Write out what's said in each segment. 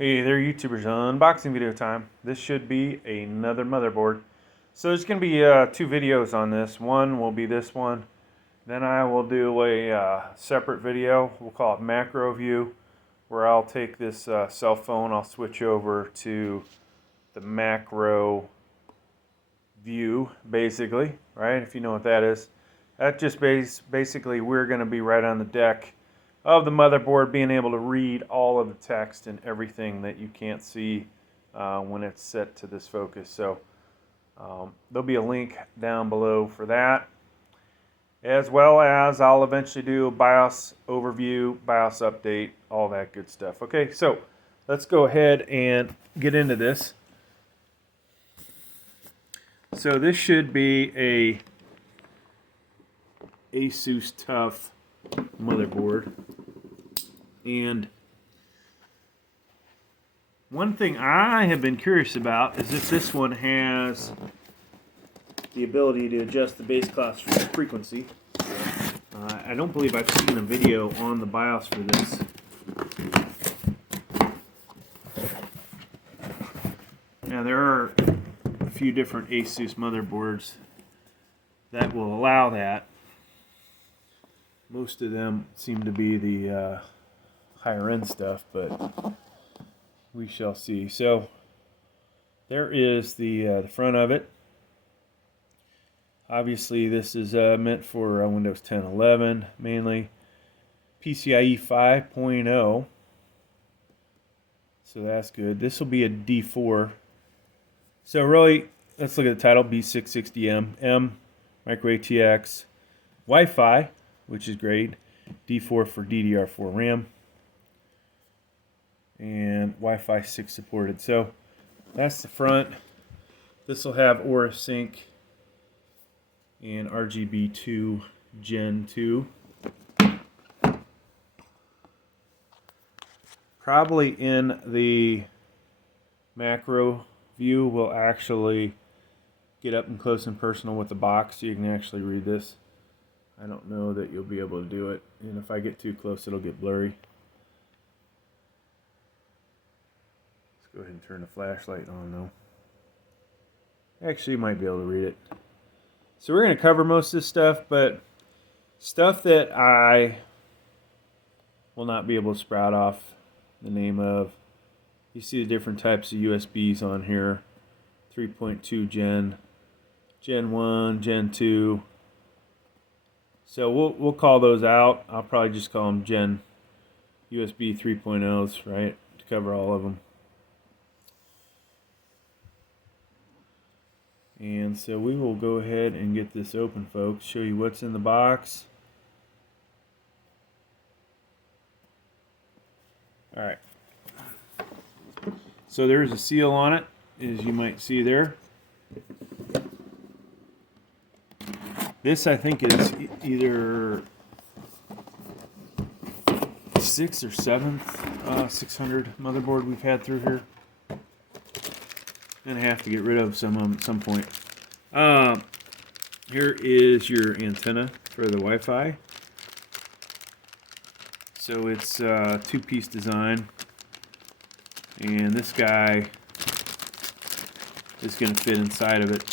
Hey there, YouTubers, unboxing video time. This should be another motherboard. So there's going to be two videos on this. One will be this one. Then I will do a separate video. We'll call it macro view, where I'll take this cell phone. I'll switch over to the macro view, basically, right? If you know what that is. That just basically we're going to be right on the deck of the motherboard, being able to read all of the text and everything that you can't see when it's set to this focus. So there'll be a link down below for that, as well as I'll eventually do a BIOS overview, BIOS update, all that good stuff. Okay, so let's go ahead and get into this. So this should be a Asus Tough motherboard. And one thing I have been curious about is if this one has the ability to adjust the base class frequency. I don't believe I've seen a video on the BIOS for this. Now there are a few different Asus motherboards that will allow that. Most of them seem to be the higher end stuff, but we shall see. So there is the front of it. Obviously this is meant for Windows 10, 11 mainly. PCIe 5.0, so that's good. This will be a D4. So really, let's look at the title: B660m, micro ATX, Wi-Fi, which is great, D4 for DDR4 RAM, and Wi-Fi 6 supported. So that's the front. This will have Aura Sync and RGB2 Gen 2. Probably in the macro view we'll actually get up and close and personal with the box so you can actually read this. I don't know that you'll be able to do it, and if I get too close it'll get blurry. Let's go ahead and turn the flashlight on though. Actually, you might be able to read it. So we're going to cover most of this stuff, but stuff that I will not be able to sprout off the name of. You see the different types of USBs on here. 3.2 Gen 1, Gen 2. So we'll call those out. I'll probably just call them Gen USB 3.0s, right, to cover all of them. And so we will go ahead and get this open, folks. Show you what's in the box. All right. So there's a seal on it, as you might see there. This, I think, is either 6th or 7th 600 motherboard we've had through here. Gonna have to get rid of some at some point. Here is your antenna for the Wi-Fi. So it's a two-piece design, and this guy is going to fit inside of it.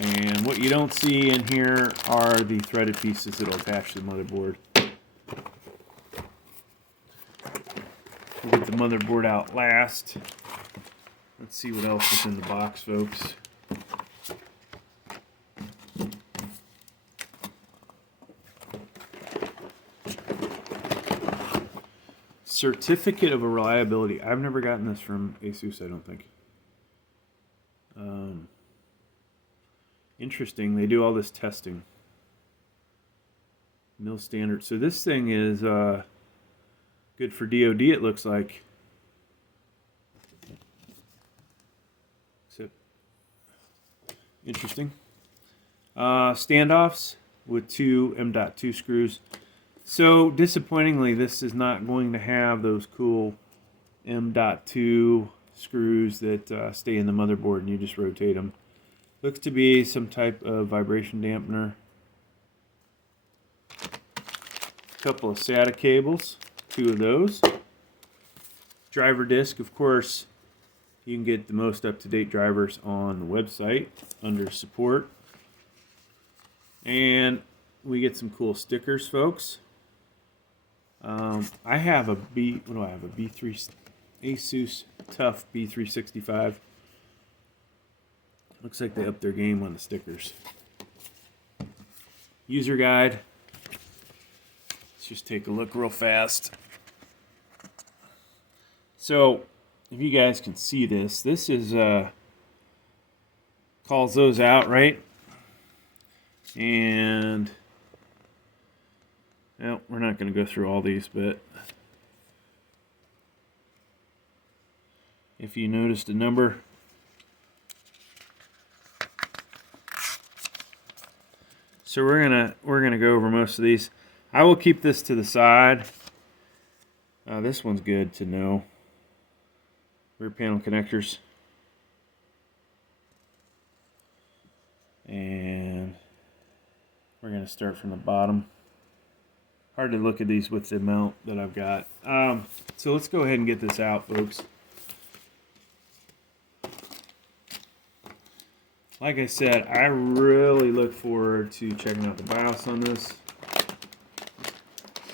And what you don't see in here are the threaded pieces that will attach to the motherboard. We'll get the motherboard out last. Let's see what else is in the box, folks. Certificate of reliability. I've never gotten this from Asus, I don't think. Interesting, they do all this testing. No standard. So this thing is good for DoD, it looks like. Interesting. Standoffs with two M.2 screws. So disappointingly, this is not going to have those cool M.2 screws that stay in the motherboard and you just rotate them. Looks to be some type of vibration dampener. A couple of SATA cables, two of those. Driver disc, of course, you can get the most up-to-date drivers on the website under support. And we get some cool stickers, folks. I have a B3 Asus Tough B365. Looks like they upped their game on the stickers. User guide. Let's just take a look real fast. So, if you guys can see this, this is calls those out, right? And well, we're not going to go through all these, but if you noticed a number, so we're gonna go over most of these. I will keep this to the side. This one's good to know. Rear panel connectors, and we're gonna start from the bottom. Hard to look at these with the mount that I've got. So let's go ahead and get this out, folks. Like I said, I really look forward to checking out the BIOS on this.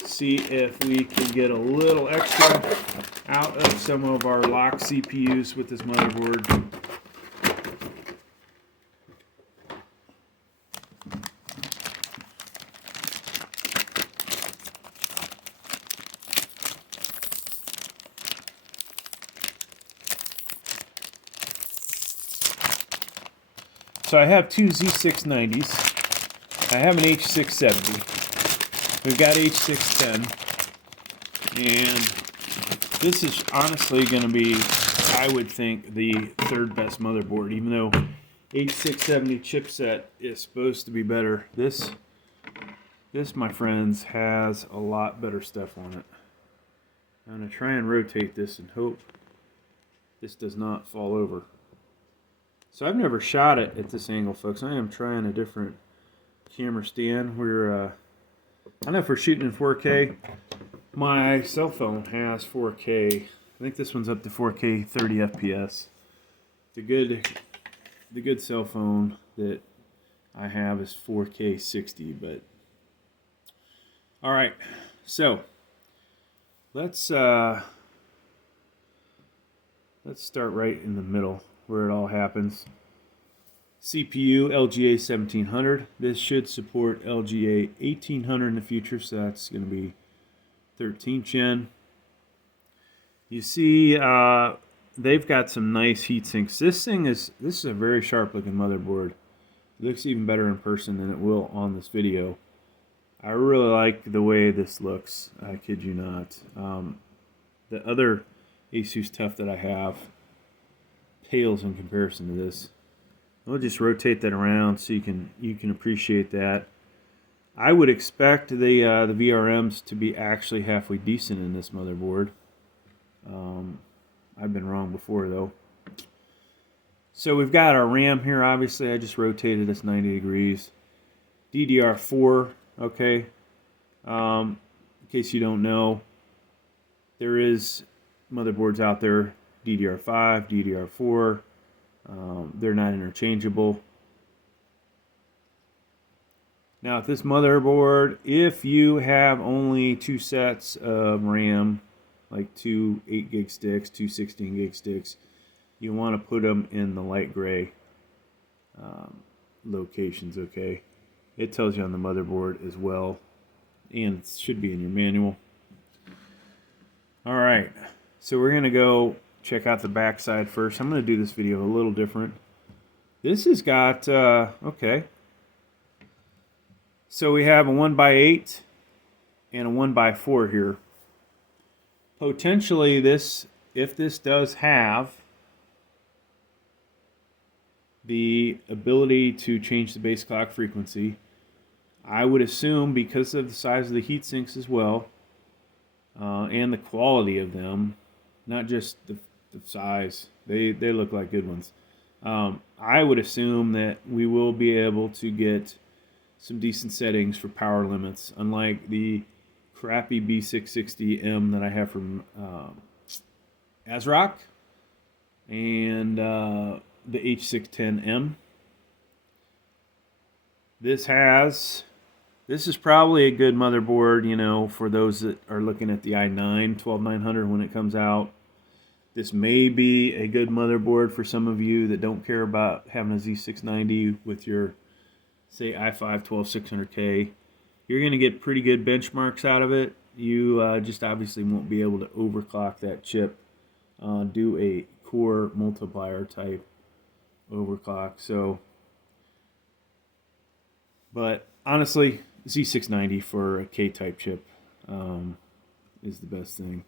See if we can get a little extra out of some of our locked CPUs with this motherboard. So I have two Z690s. I have an H670. We've got H610. And this is honestly going to be, I would think, the third best motherboard. Even though H670 chipset is supposed to be better. This, my friends, has a lot better stuff on it. I'm going to try and rotate this and hope this does not fall over. So I've never shot it at this angle, folks. I am trying a different camera stand. I don't know if we're shooting in 4K. My cell phone has 4K. I think this one's up to 4K 30 FPS. The good cell phone that I have is 4K 60, but all right. So let's start right in the middle, where it all happens. CPU LGA 1700. This should support LGA 1800 in the future, so that's going to be 13th gen. You see, they've got some nice heat sinks. This is a very sharp looking motherboard. It looks even better in person than it will on this video. I really like the way this looks. I kid you not. The other Asus Tough that I have pales in comparison to this. I'll just rotate that around so you can appreciate that. I would expect the VRMs to be actually halfway decent in this motherboard. I've been wrong before though. So we've got our RAM here. Obviously, I just rotated this 90 degrees. DDR4. Okay. In case you don't know, there is motherboards out there. DDR5, DDR4. They're not interchangeable. Now, this motherboard, if you have only two sets of RAM, like two 8 gig sticks, two 16 gig sticks, you want to put them in the light gray locations, okay? It tells you on the motherboard as well, and it should be in your manual. All right, so we're going to go check out the back side first. I'm going to do this video a little different. This has got, okay. So we have a 1x8 and a 1x4 here. Potentially this, if this does have the ability to change the base clock frequency, I would assume because of the size of the heat sinks as well, and the quality of them, not just the size, they look like good ones. I would assume that we will be able to get some decent settings for power limits, unlike the crappy B660m that I have from ASRock and the H610M. This is probably a good motherboard, you know, for those that are looking at the i9 12900 when it comes out. This may be a good motherboard for some of you that don't care about having a Z690 with your, say, i5 12600K. You're going to get pretty good benchmarks out of it. You just obviously won't be able to overclock that chip, do a core multiplier type overclock. So, but honestly, Z690 for a K-type chip is the best thing.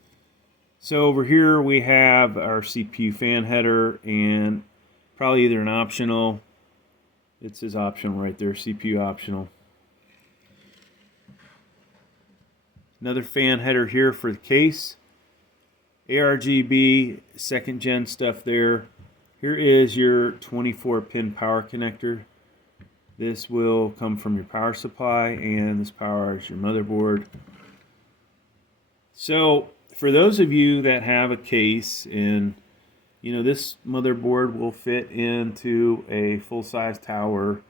So over here we have our CPU fan header and probably either an optional, it says optional right there, CPU optional. Another fan header here for the case. ARGB, second gen stuff there. Here is your 24-pin power connector. This will come from your power supply, and this powers your motherboard. So for those of you that have a case, and you know, this motherboard will fit into a full-size tower,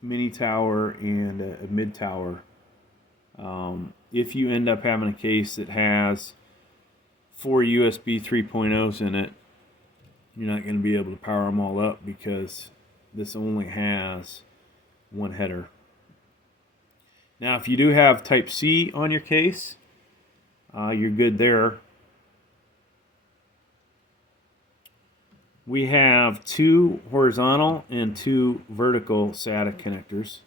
mini tower, and a mid tower. If you end up having a case that has 4 USB 3.0s in it, you're not going to be able to power them all up because this only has one header. Now, if you do have Type C on your case, you're good there. We have 2 horizontal and 2 vertical SATA connectors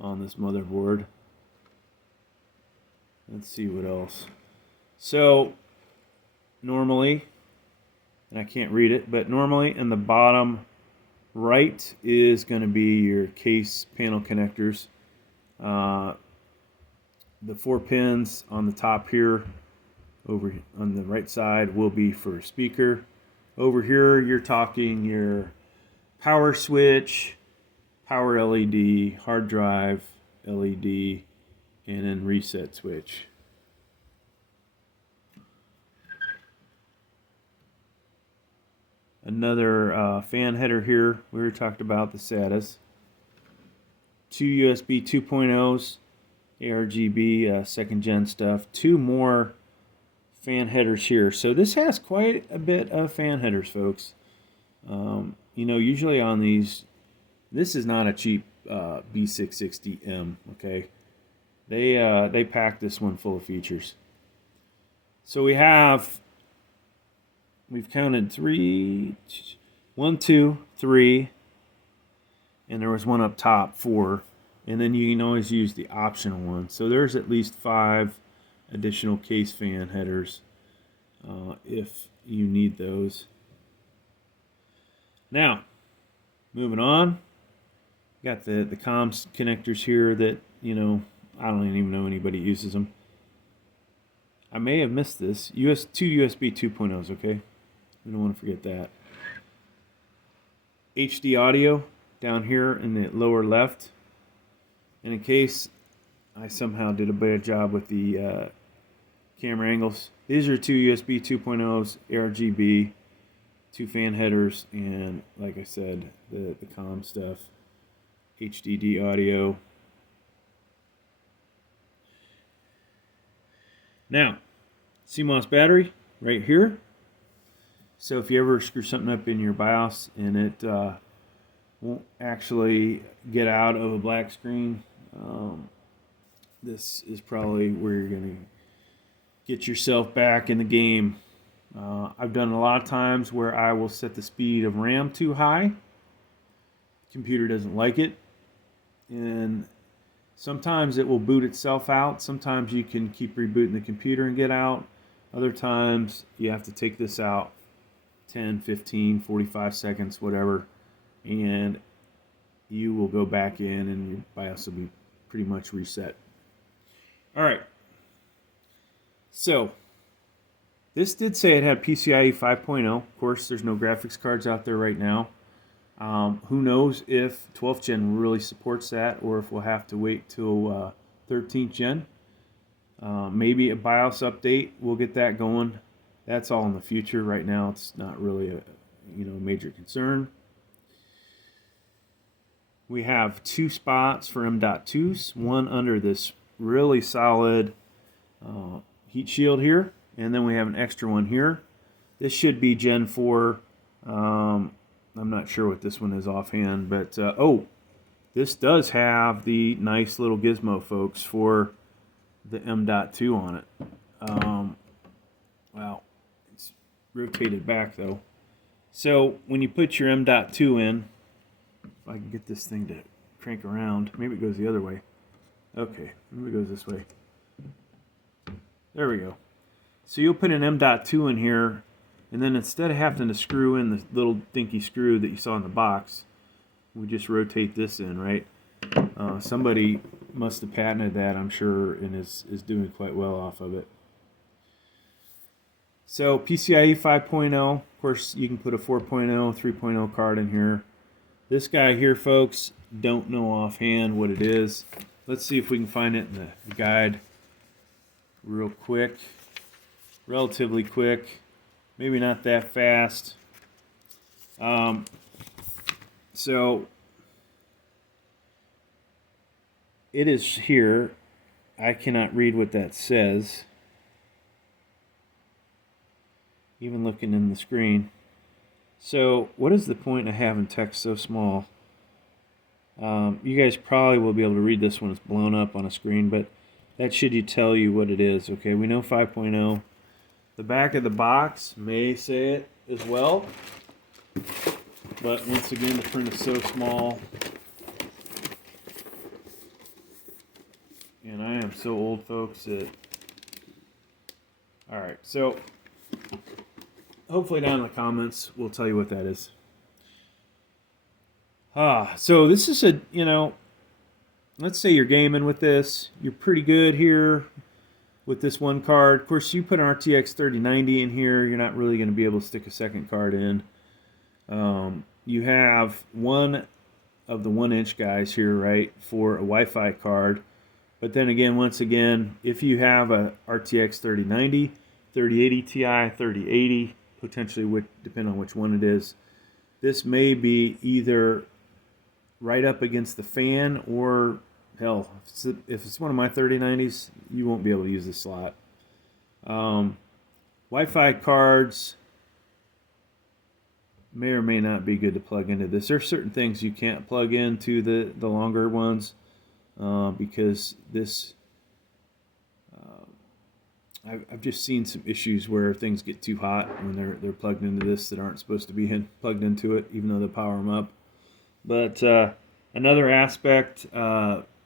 on this motherboard. Let's see what else. So, normally, and I can't read it, but normally in the bottom right is going to be your case panel connectors. The 4 pins on the top here, over on the right side, will be for a speaker. Over here, you're talking your power switch, power LED, hard drive LED, and then reset switch. Another fan header here. We already talked about the SATAs. 2 USB 2.0s, ARGB, second gen stuff. 2 more fan headers here. So this has quite a bit of fan headers, folks. You know, usually on these, this is not a cheap B660m, okay? They packed this one full of features. So we've counted 1, 2, 3, and there was one up top, 4, and then you can always use the optional one. So there's at least 5 additional case fan headers if you need those. Now, moving on, got the comms connectors here that, you know, I don't even know anybody uses them. I may have missed this. 2 USB 2.0s, okay? We don't want to forget that. HD audio down here in the lower left. And in case I somehow did a better job with the camera angles, these are 2 USB 2.0s, ARGB, 2 fan headers, and like I said, the comm stuff, HDD audio. Now, Cmos battery right here. So if you ever screw something up in your BIOS and it won't actually get out of a black screen, this is probably where you're going to get yourself back in the game. I've done a lot of times where I will set the speed of RAM too high. The computer doesn't like it, and sometimes it will boot itself out. Sometimes you can keep rebooting the computer and get out. Other times you have to take this out 10, 15, 45 seconds, whatever, and you will go back in and your BIOS will be pretty much reset. All right. So this did say it had PCIe 5.0. Of course, there's no graphics cards out there right now. Who knows if 12th gen really supports that, or if we'll have to wait till 13th gen. Maybe a BIOS update, we'll get that going. That's all in the future. Right now, it's not really a major concern. We have 2 spots for M.2s, one under this really solid heat shield here, and then we have an extra one here. This should be Gen 4. I'm not sure what this one is offhand, but oh, this does have the nice little gizmo, folks, for the M.2 on it. Well, it's rotated back though. So when you put your M.2 in, if I can get this thing to crank around, maybe it goes the other way. Okay, maybe it goes this way. There we go. So you'll put an M.2 in here, and then instead of having to screw in the little dinky screw that you saw in the box, we just rotate this in, right? Somebody must have patented that, I'm sure, and is doing quite well off of it. So PCIe 5.0, of course you can put a 4.0, 3.0 card in here. This guy here, folks, don't know offhand what it is. Let's see if we can find it in the guide real quick. Relatively quick. Maybe not that fast. So it is here. I cannot read what that says, even looking in the screen. So what is the point of having text so small? You guys probably will be able to read this when it's blown up on a screen, but that should tell you what it is. Okay, we know 5.0. The back of the box may say it as well, but once again, the print is so small, and I am so old, folks, that... Alright, so hopefully down in the comments we'll tell you what that is. So this is a, let's say you're gaming with this. You're pretty good here with this one card. Of course, you put an RTX 3090 in here, you're not really going to be able to stick a second card in. You have one of the 1-inch guys here, right, for a Wi-Fi card. But then again, once again, if you have a RTX 3090, 3080 Ti, 3080, potentially, depending on which one it is, this may be either right up against the fan, or hell, if it's one of my 3090s, you won't be able to use this slot. Wi-Fi cards may or may not be good to plug into this. There are certain things you can't plug into the longer ones because this, I've just seen some issues where things get too hot when they're plugged into this that aren't supposed to be plugged into it, even though they power them up. But another aspect,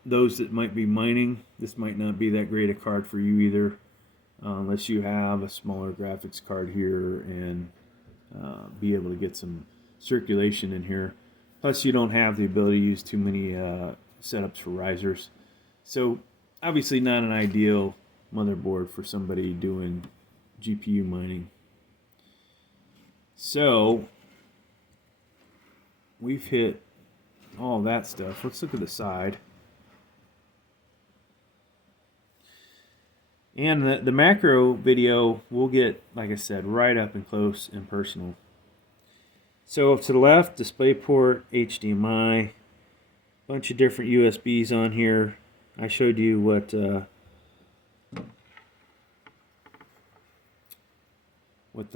those that might be mining, this might not be that great a card for you either, unless you have a smaller graphics card here and be able to get some circulation in here. Plus, you don't have the ability to use too many setups for risers. So, obviously not an ideal motherboard for somebody doing GPU mining. So, we've hit all that stuff. Let's look at the side. And the macro video we'll get, like I said, right up and close and personal. So to the left, DisplayPort, HDMI, bunch of different USBs on here. I showed you what the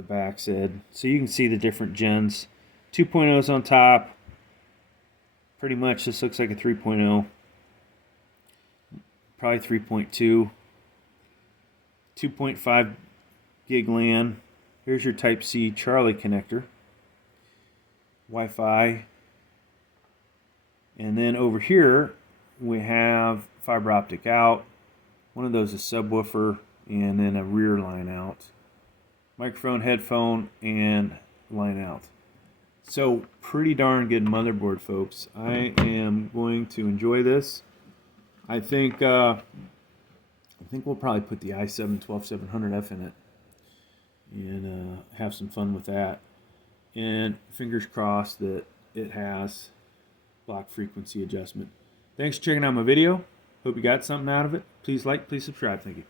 back said. So you can see the different gens. 2.0's on top. Pretty much this looks like a 3.0. Probably 3.2. 2.5 gig LAN. Here's your Type-C Charlie connector. Wi-Fi. And then over here we have fiber optic out. One of those is subwoofer, and then a rear line out. Microphone, headphone, and line out. So pretty darn good motherboard, folks. I am going to enjoy this. I think we'll probably put the i7 12700F in it and have some fun with that. And fingers crossed that it has block frequency adjustment. Thanks for checking out my video. Hope you got something out of it. Please like, please subscribe. Thank you.